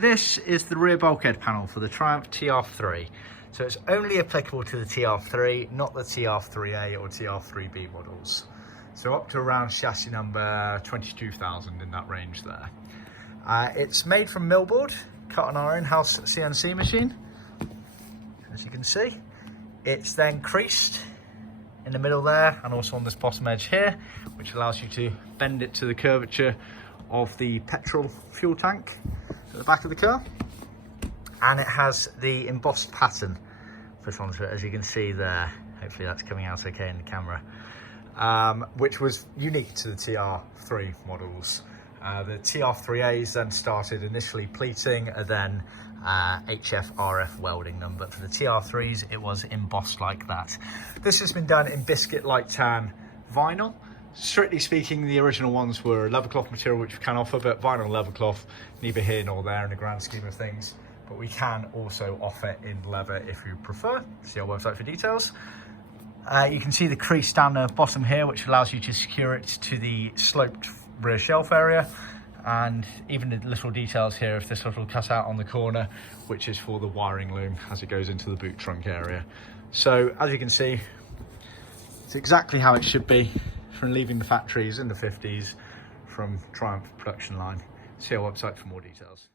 This is the rear bulkhead panel for the Triumph TR3. So it's only applicable to the TR3, not the TR3A or TR3B models. So up to around chassis number 22,000 in that range there. It's made from millboard, cut on our in-house CNC machine, as you can see. It's then creased in the middle there and also on this bottom edge here, which allows you to bend it to the curvature of the petrol fuel tank at the back of the car. And it has the embossed pattern put onto it, as you can see there. Hopefully that's coming out okay in the camera, which was unique to the TR3 models. The TR3As then started initially pleating and then HF/RF welding them, but for the TR3s it was embossed like that. This has been done in biscuit light tan vinyl. Strictly speaking, the original ones were leathercloth material, which we can offer, but vinyl and leathercloth, neither here nor there in the grand scheme of things. But we can also offer in leather if you prefer. See our website for details. You can see the crease down the bottom here, which allows you to secure it to the sloped rear shelf area, and even the little details here of this little cutout on the corner, which is for the wiring loom as it goes into the boot trunk area. So as you can see, it's exactly how it should be from leaving the factories in the 50s from Triumph production line. See our website for more details.